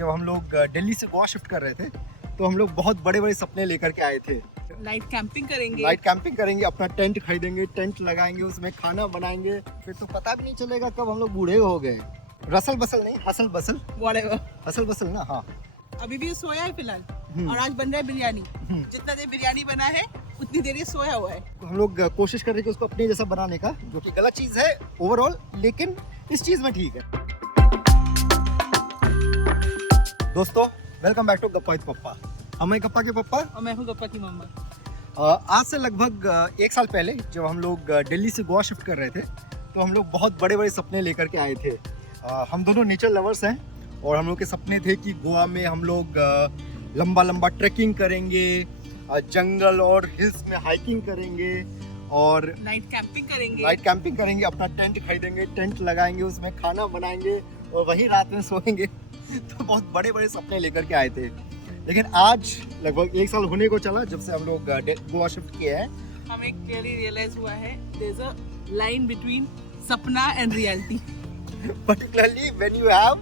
जब हम लोग दिल्ली से गोवा शिफ्ट कर रहे थे तो हम लोग बहुत बड़े बड़े सपने लेकर के आए थे। नाइट कैंपिंग करेंगे। नाइट कैंपिंग करेंगे, अपना टेंट खरीदेंगे, टेंट लगाएंगे, उसमें खाना बनाएंगे, फिर तो पता भी नहीं चलेगा कब हम लोग बूढ़े हो गए। रसल बसल नहीं, हसल बसल। Whatever। हसल बसल ना, हाँ। अभी भी सोया है फिलहाल और आज बन रहा है बिरयानी। जितना देर बिरयानी बना है उतनी देर ये सोया हुआ है। हम लोग कोशिश कर रहे हैं कि उसको अपने जैसा बनाने का, जो कि गलत चीज़ है ओवरऑल, लेकिन इस चीज़ में ठीक है। दोस्तों, वेलकम बैक टू गप्पा विद पप्पा। हम हैं गप्पा के पप्पा और मैं हूँ गप्पा की मम्मा। आज से लगभग 1 साल पहले जब हम लोग दिल्ली से गोवा शिफ्ट कर रहे थे तो हम लोग बहुत बड़े बड़े सपने लेकर के आए थे। हम दोनों नेचर लवर्स हैं और हम लोग के सपने थे कि गोवा में हम लोग लंबा लंबा ट्रैकिंग करेंगे, जंगल और हिल्स में हाइकिंग करेंगे और नाइट कैंपिंग करेंगे। अपना टेंट खरीदेंगे, टेंट लगाएंगे, उसमें खाना बनाएंगे और वहीं रात में सोएंगे। तो बहुत बड़े बड़े सपने लेकर के आए थे। लेकिन आज लगभग 1 साल होने को चला जब से हम लोग गोवा शिफ्ट किए हैं। हमें क्लियरली रियलाइज हुआ है there is a line between सपना and reality, particularly when you have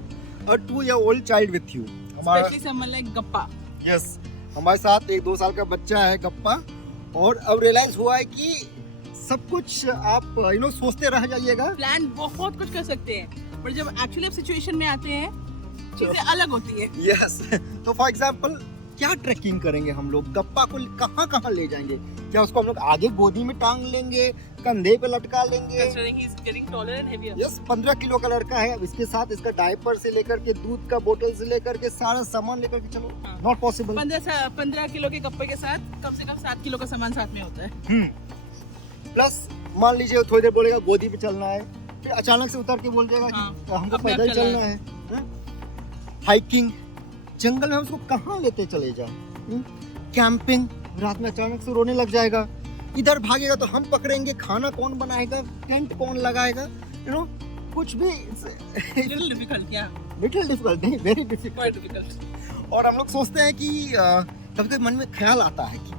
a 2-year-old child with you। Specially someone like Gappa. Yes, हमारे साथ 1-2 साल का बच्चा है गप्पा, और अब रियलाइज हुआ है कि सब कुछ आप सोचते रह जाइएगा। प्लान बहुत कुछ कर सकते हैं पर जब एक्चुअली आप सिचुएशन में आते हैं चीजें अलग होती है। यस, तो फॉर एग्जांपल क्या ट्रैकिंग करेंगे हम लोग, गप्पा को कहाँ कहाँ ले जाएंगे? क्या उसको हम लोग आगे गोदी में टांग लेंगे, कंधे पे लटका लेंगे? Considering he is getting taller and heavier। Yes, 15 kilo का लड़का है। अब इसके साथ इसका डायपर से लेकर के दूध का बोतल से लेकर के सारा सामान लेकर के चलो, नॉट पॉसिबल। 15 किलो के कप्पे के साथ कम से कम 7 किलो का सामान साथ में होता है। प्लस मान लीजिए थोड़ी देर बोलेगा गोदी पे चलना है, फिर अचानक से उतर के बोल देगा कि हमको अपने आप पैदल चलना है। हाइकिंग, जंगल में हम उसको कहाँ लेते चले जाए? कैंपिंग, रात में अचानक से रोने लग जाएगा, इधर भागेगा तो हम पकड़ेंगे, खाना कौन बनाएगा, टेंट कौन लगाएगा, कुछ भी लिटिल डिफिकल्ट। क्या लिटिल डिफिकल्ट नहीं, वेरी डिफिकल्ट। Quite difficult. और हम लोग सोचते हैं कि कभी कभी मन में ख्याल आता है कि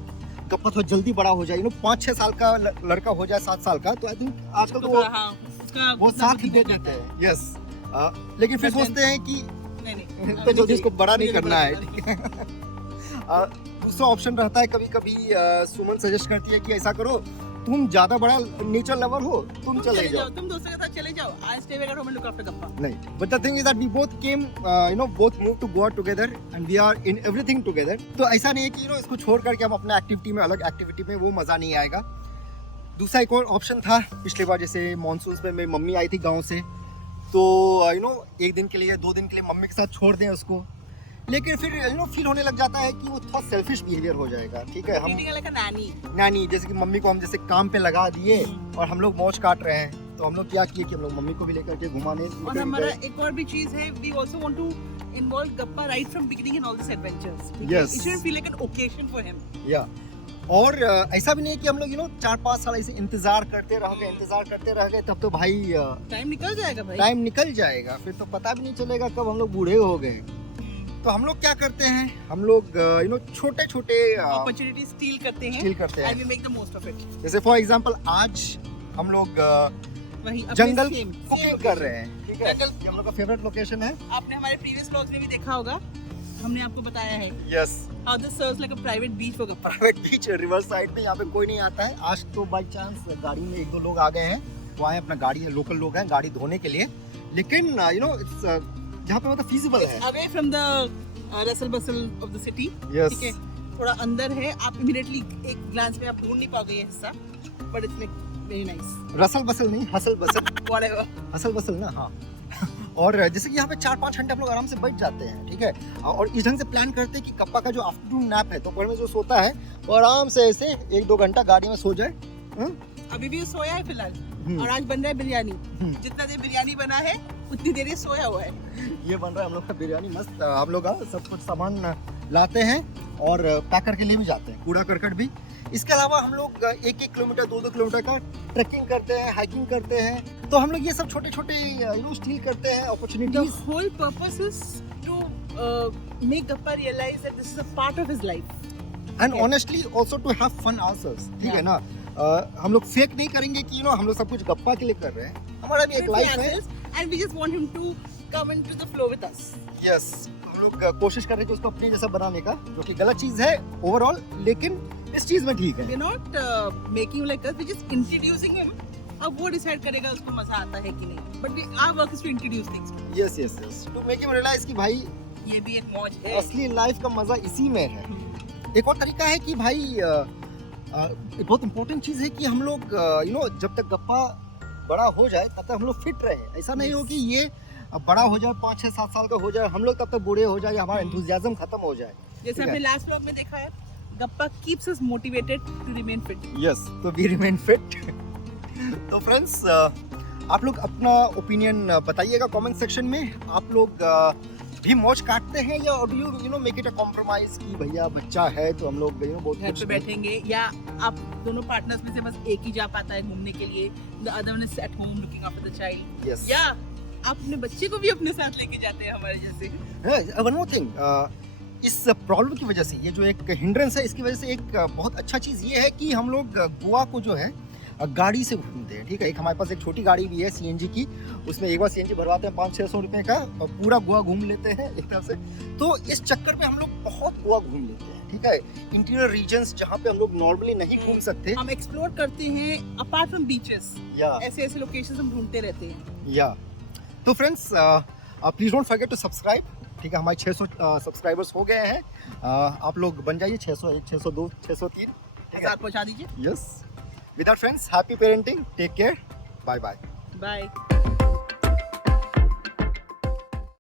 गप्पा थोड़ा जल्दी बड़ा हो जाए, 5-6 साल का लड़का हो जाए, 7 साल का, तो आई थिंक आजकल तो वो साथ ही दे देते हैं। यस, लेकिन फिर सोचते हैं कि तो जल्दी इसको बड़ा नहीं करना है। दूसरा ऑप्शन रहता है, कभी कभी सुमन सजेस्ट करती है कि ऐसा करो, तुम ज्यादा बड़ा नेचर लवर हो, तुम चले जाओ, तुम दोस्तों के साथ चले जाओ, I stay back at home and look after Gappa. नहीं, but the thing is that we both came both move to Goa together and we are in everything together. तो ऐसा नहीं है कि इसको छोड़ करके हम अपना एक्टिविटी में, अलग एक्टिविटी में, वो मजा नहीं आएगा। दूसरा एक और ऑप्शन था, पिछली बार जैसे मानसून में मेरी मम्मी आई थी गाँव से, तो 1 दिन के लिए, 2 दिन के लिए मम्मी के साथ छोड़ दें उसको, लेकिन फिर फील होने लग जाता है कि वो थोड़ा सेल्फिश बिहेवियर हो जाएगा। ठीक है, हम नानी जैसे कि मम्मी को हम जैसे काम पे लगा दिए और हम लोग मौज काट रहे हैं, तो हम लोग क्या किए कि हम लोग मम्मी को भी लेकर के घुमाने। और हमारा एक और भी चीज है, we also want to involve Gappa right from beginning in all this adventures. Yes। It should feel like an occasion for him. या और ऐसा भी नहीं है कि हम लोग 4-5 साल ऐसे इंतजार करते रह गए, तब तो भाई टाइम निकल जाएगा भाई, टाइम निकल जाएगा, फिर तो पता भी नहीं चलेगा कब हम लोग बूढ़े हो गए। तो हम लोग क्या करते हैं, हम लोग छोटे छोटे अपॉर्चुनिटी स्टील करते हैं and we make the most of it. जैसे फॉर एग्जांपल आज हम लोग वही जंगल कुकिंग कर रहे हैं। ठीक है, ये हम लोग का फेवरेट लोकेशन है। आपने हमारे प्रीवियस व्लॉग्स में भी देखा होगा, हमने आपको बताया है। Yes, how this serves like a private beach for गप्पा। प्राइवेट बीच, रिवर साइड में, यहाँ पे कोई नहीं आता है। आज तो बाय चांस गाड़ी में 1-2 लोग आ गए हैं, वो आए अपना गाड़ी, लोकल लोग हैं, गाड़ी धोने के लिए, लेकिन इट्स जहाँ पे मतलब फीजिबल है, away from the Russell Bansal of the city. Yes, ठीक है, थोड़ा अंदर है, आप इमीडिएटली एक ग्लांस में आप ढूंढ नहीं पाओगे ये हिस्सा, but it's like very nice. रसल बसल नहीं, hustle bustle. Whatever, hustle bustle ना, हाँ। और जैसे कि यहाँ पे 4-5 घंटे हम लोग आराम से बैठ जाते हैं। ठीक है, और इस ढंग से प्लान करते हैं कि कप्पा का जो आफ्टरनून नैप है, दोपहर में जो सोता है, वो आराम से ऐसे 1-2 घंटा गाड़ी में सो जाए। अभी भी सोया है फिलहाल और आज बन रहा है बिरयानी। जितना देर बिरयानी बना है उतनी देर ये सोया हुआ है। ये बन रहा है हम लोग का बिरयानी, मस्त। हम लोग सब कुछ सामान लाते हैं और पैक करके ले भी जाते हैं, कूड़ा करकट भी। इसके अलावा हम लोग 1-1 किलोमीटर, 2-2 किलोमीटर का ट्रैकिंग करते हैं, हाइकिंग करते हैं। तो हम लोग ये सब छोटे छोटे स्टील करते हैं opportunities. The whole purpose is to make Gappa realize that this is a part of his life. And honestly also to have fun ourselves। ठीक है ना, हम लोग फेक नहीं करेंगे कि हम लोग सब कुछ गप्पा के लिए कर रहे हैं, हमारा भी एक लाइफ है। And we just want him to come into the flow with us. Yes, हम लोग कोशिश कर रहे हैं कि उसको अपने जैसा बनाने का, जो कि गलत चीज़ है ओवरऑल, लेकिन इस चीज़ में ठीक है। We're not making like us, we're just introducing him. अब वो डिसाइड करेगा उसको मजा आता है कि नहीं, but our work is to introduce things. Yes yes yes, to make him realise कि भाई ये भी एक मौज है। असली लाइफ का मजा इसी में है। एक और तरीका है कि भाई एक बहुत इंपॉर्टेंट चीज़ है कि हम लोग जब तक गप्पा बड़ा हो जाए तब तक हम लोग फिट रहे। ऐसा नहीं हो कि ये बड़ा हो जाए, 5 6 7 साल का हो जाए, हम लोग तब तक बूढ़े हो जाए, हमारा एंथुसियाज्म खत्म हो जाए। जैसे हमने लास्ट व्लॉग में देखा है, गप्पा keeps us motivated to remain fit. Yes, तो वी रिमेन फिट। तो फ्रेंड्स, आप लोग अपना ओपिनियन बताइएगा कमेंट सेक्शन में। आप लोग भी मौज काटते हैं या do you make it a compromise कि भैया बच्चा है तो हम लोग बहुत घर कुछ पे बैठेंगे, या आप दोनों पार्टनर्स में से बस एक ही जा पाता है घूमने के लिए, the other one is at home looking after the child, yes. या आप अपने बच्चे को भी अपने साथ लेके जाते हैं हमारे जैसे। वन मोर थिंग, इस प्रॉब्लम की वजह से, ये जो एक हिंड्रेंस है, इसकी वजह से एक बहुत अच्छा चीज़ ये है कि हम लोग गोवा को जो है गाड़ी से घूमते हैं। ठीक है, एक हमारे पास एक छोटी गाड़ी भी है CNG की, उसमें एक बार CNG भरवाते हैं 500-600 रुपये का और पूरा गोवा घूम लेते हैं एक तरह से। तो इस चक्कर में हम लोग बहुत गोवा घूम लेते हैं। ठीक है, इंटीरियर रीजन्स जहाँ पे हम लोग नॉर्मली नहीं घूम सकते, हम एक्सप्लोर करते हैं अपार्ट फ्रॉम बीचेस, या ऐसे लोकेशंस हम ढूंढते रहते हैं। या तो friends, please don't forget to subscribe. ठीक है, हमारे 600 सब्सक्राइबर्स हो गए हैं। आप लोग बन जाइए 601, 602, 603। ठीक है, पहुंचा दीजिए। Yes. With our friends, happy parenting. Take care. Bye bye. Bye.